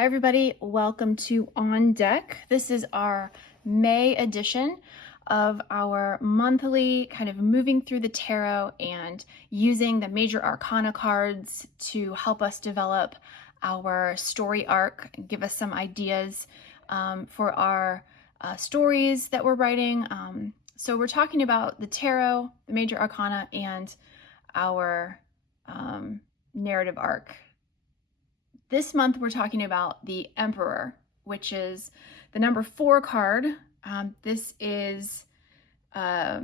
Hi, everybody. Welcome to On Deck. This is our May edition of our monthly kind of moving through the tarot and using the major arcana cards to help us develop our story arc and give us some ideas for our stories that we're writing. So we're talking about the tarot, the major arcana, and our narrative arc. This month, we're talking about the Emperor, which is the number 4 card. This is a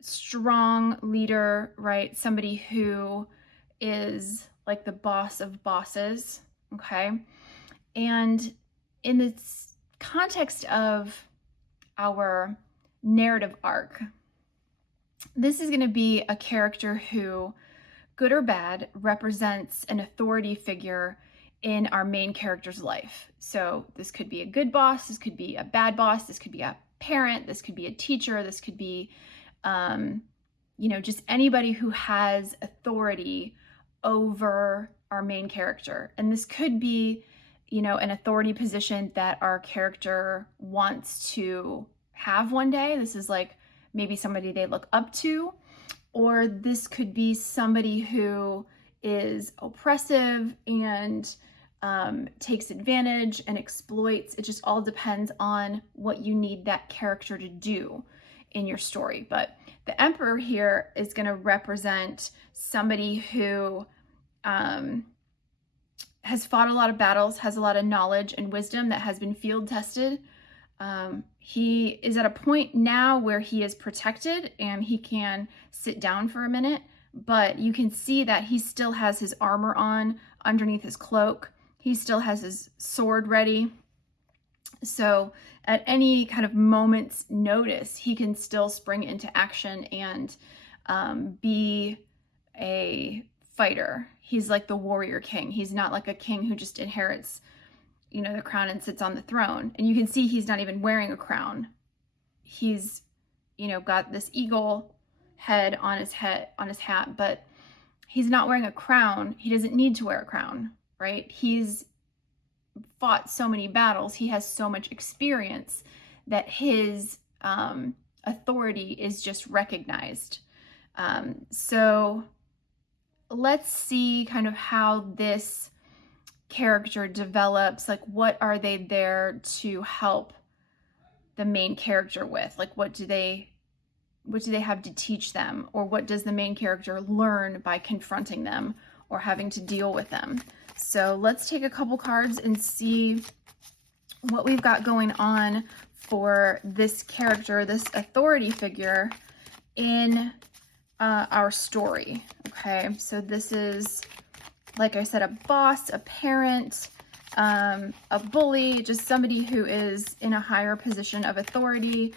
strong leader, right? Somebody who is like the boss of bosses, okay? And in this context of our narrative arc, this is going to be a character who, good or bad, represents an authority figure in our main character's life. So this could be a good boss, this could be a bad boss, this could be a parent, this could be a teacher, this could be, just anybody who has authority over our main character. And this could be, an authority position that our character wants to have one day. This is like maybe somebody they look up to. Or this could be somebody who is oppressive and takes advantage and exploits. It just all depends on what you need that character to do in your story. But the Emperor here is going to represent somebody who has fought a lot of battles, has a lot of knowledge and wisdom that has been field tested. He is at a point now where he is protected and he can sit down for a minute, but you can see that he still has his armor on underneath his cloak. He still has his sword ready. So at any kind of moment's notice, he can still spring into action and be a fighter. He's like the warrior king. He's not like a king who just inherits the crown and sits on the throne. And you can see he's not even wearing a crown. He's, got this eagle head on his hat, but he's not wearing a crown. He doesn't need to wear a crown, right? He's fought so many battles. He has so much experience that his authority is just recognized. So let's see kind of how this character develops. Like, what are they there to help the main character with? Like, what do they have to teach them, or what does the main character learn by confronting them or having to deal with them? So let's take a couple cards and see what we've got going on for this character, this authority figure in our story. Okay, so this is, like I said, a boss, a parent, a bully, just somebody who is in a higher position of authority.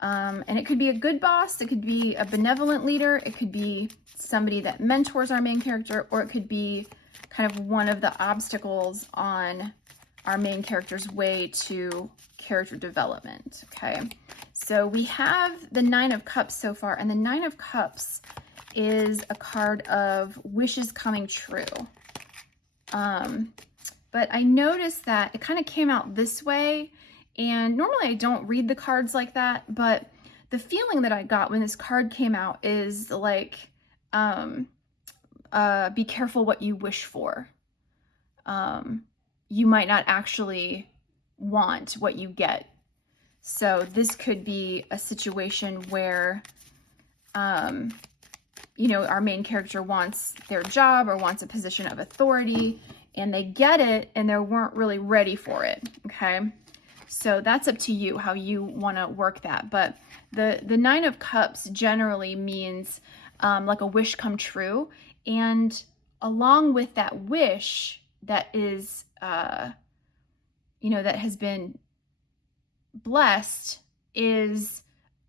And it could be a good boss, it could be a benevolent leader, it could be somebody that mentors our main character, or it could be kind of one of the obstacles on our main character's way to character development. Okay, so we have the Nine of Cups so far, and the Nine of Cups is a card of wishes coming true. But I noticed that it kind of came out this way, and normally I don't read the cards like that, but the feeling that I got when this card came out is like, be careful what you wish for. You might not actually want what you get. So this could be a situation where, our main character wants their job or wants a position of authority, and they get it and they weren't really ready for it. Okay, so that's up to you how you want to work that. But the Nine of Cups generally means like a wish come true, and along with that wish that is that has been blessed is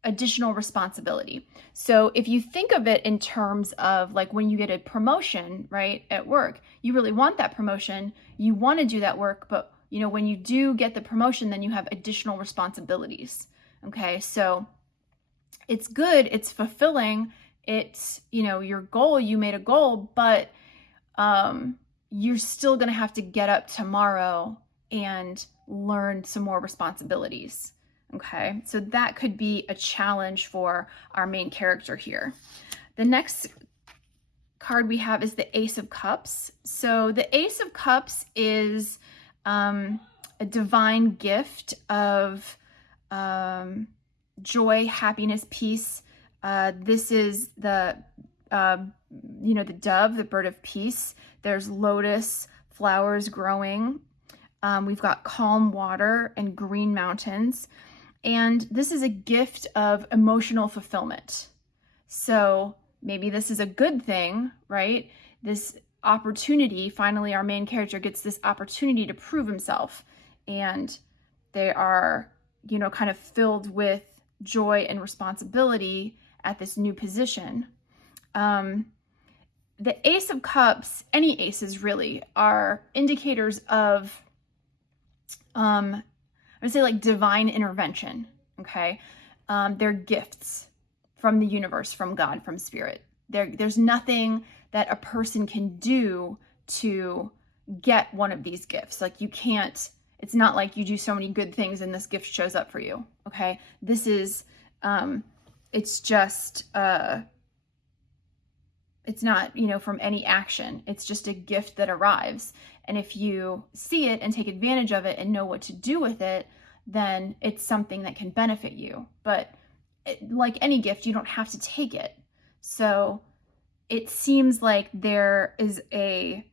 additional responsibility. So if you think of it in terms of like when you get a promotion, right, at work, you really want that promotion, you want to do that work, but when you do get the promotion, then you have additional responsibilities. Okay, so it's good, it's fulfilling, it's, your goal, you made a goal, but you're still going to have to get up tomorrow and learn some more responsibilities. Okay, so that could be a challenge for our main character here. The next card we have is the Ace of Cups. So the Ace of Cups is a divine gift of joy, happiness, peace. This is the the dove, the bird of peace. There's lotus flowers growing. We've got calm water and green mountains. And this is a gift of emotional fulfillment. So maybe this is a good thing, right? This opportunity, finally our main character gets this opportunity to prove himself. And they are, kind of filled with joy and responsibility at this new position. The Ace of Cups, any aces really, are indicators of, I would say like divine intervention, okay? They're gifts from the universe, from God, from spirit. There's nothing that a person can do to get one of these gifts. Like you can't, it's not like you do so many good things and this gift shows up for you, okay? This is, it's just, it's not, from any action. It's just a gift that arrives. And if you see it and take advantage of it and know what to do with it, then it's something that can benefit you. But like any gift, you don't have to take it. So it seems like there is a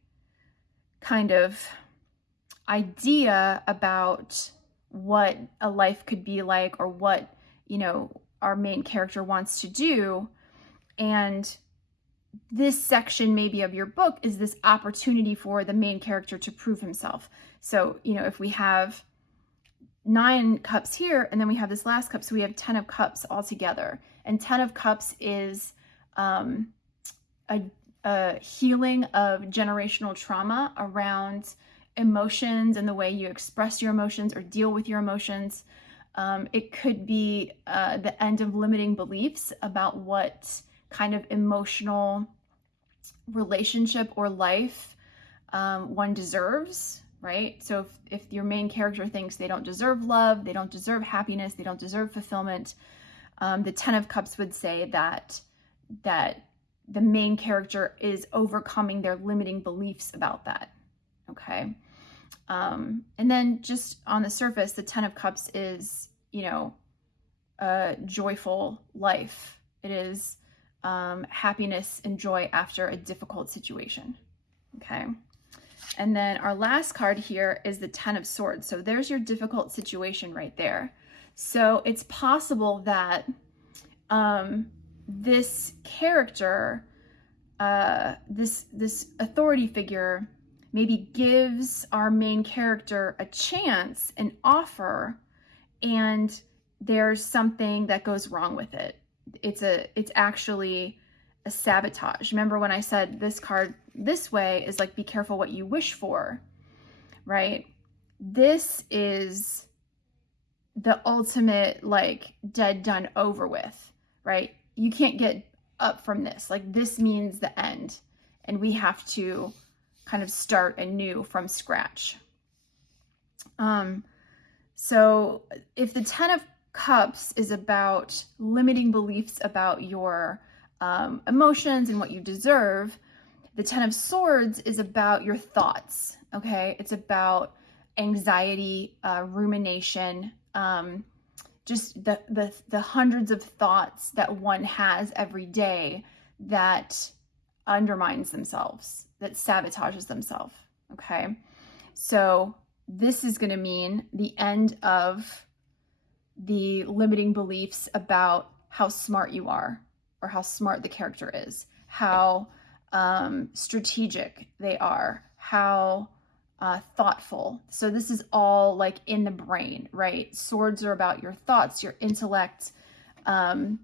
kind of idea about what a life could be like, or what, our main character wants to do. And this section maybe of your book is this opportunity for the main character to prove himself. So, if we have 9 cups here, and then we have this last cup, so we have 10 of cups all together. And 10 of cups is a healing of generational trauma around emotions and the way you express your emotions or deal with your emotions. It could be the end of limiting beliefs about what kind of emotional relationship or life one deserves, right? So if your main character thinks they don't deserve love, they don't deserve happiness, they don't deserve fulfillment, the 10 of Cups would say that the main character is overcoming their limiting beliefs about that, okay? And then just on the surface, the 10 of Cups is, a joyful life. It is happiness and joy after a difficult situation, okay? And then our last card here is the 10 of Swords. So there's your difficult situation right there. So it's possible that this character, this authority figure, maybe gives our main character a chance, an offer, and there's something that goes wrong with it. It's actually a sabotage. Remember when I said this card this way is like, be careful what you wish for, right? This is the ultimate, like, dead, done, over with, right? You can't get up from this. Like, this means the end, and we have to kind of start anew from scratch. So if the 10 of Cups is about limiting beliefs about your emotions and what you deserve, the 10 of Swords is about your thoughts, okay? It's about anxiety, rumination, just the hundreds of thoughts that one has every day that undermines themselves, that sabotages themselves, okay? So this is going to mean the end of the limiting beliefs about how smart you are, or how smart the character is, how strategic they are, how thoughtful. So this is all like in the brain, right? Swords are about your thoughts, your intellect, I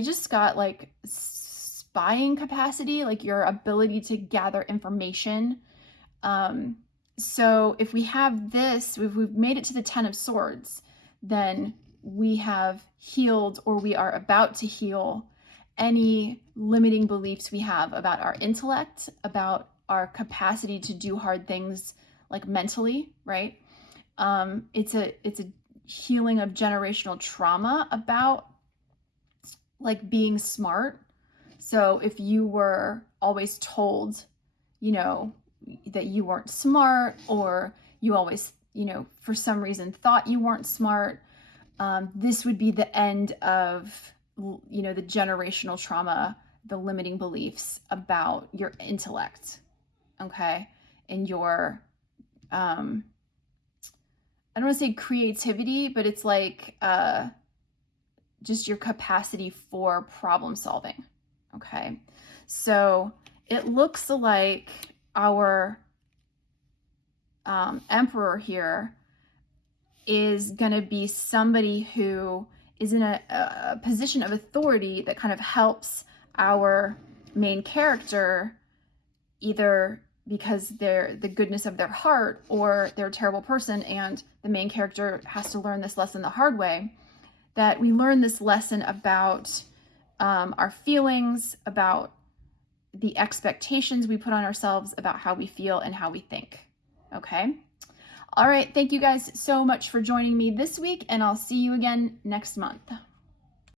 just got like spying capacity, like your ability to gather information. So if we have this, if we've made it to the 10 of Swords, then we have healed, or we are about to heal, any limiting beliefs we have about our intellect, about our capacity to do hard things like mentally, right? It's a healing of generational trauma about like being smart. So if you were always told, you know, that you weren't smart, or you always, you know, for some reason thought you weren't smart, this would be the end of, you know, the generational trauma, the limiting beliefs about your intellect, okay, and your I don't want to say creativity, but it's like just your capacity for problem solving. Okay. So it looks like our emperor here is going to be somebody who is in a position of authority that kind of helps our main character, either because they're the goodness of their heart or they're a terrible person, and the main character has to learn this lesson the hard way, that we learn this lesson about our feelings, about the expectations we put on ourselves, about how we feel and how we think. Okay? All right, thank you guys so much for joining me this week, and I'll see you again next month.